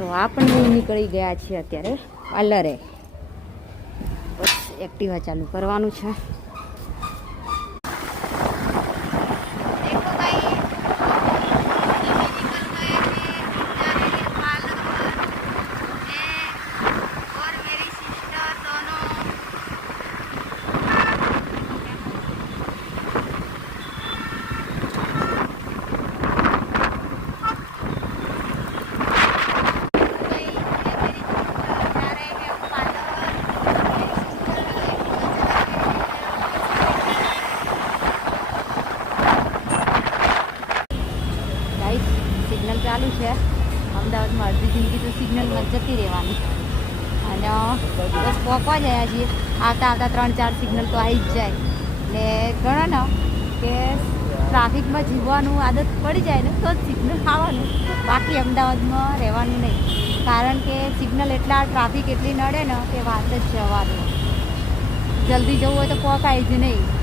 તો આપણે નીકળી ગયા છીએ અત્યારે પાર્લરે. બસ એક્ટિવા ચાલુ કરવાનું છે. સિગ્નલ ચાલુ છે અમદાવાદમાં. અડધી જિંદગી તો સિગ્નલમાં જ જતી રહેવાની. અને બસ પહોંચવા જાય છીએ. આવતા 3-4 સિગ્નલ તો આવી જ જાય. ને ગણો ને કે ટ્રાફિકમાં જીવવાનું આદત પડી જાય ને તો જ સિગ્નલ ખાવાનું. બાકી અમદાવાદમાં રહેવાનું નહીં. કારણ કે સિગ્નલ ટ્રાફિક એટલી નડે ને કે વાત જ જવાનું. જલ્દી જવું હોય તો પહોંચાય જ નહીં.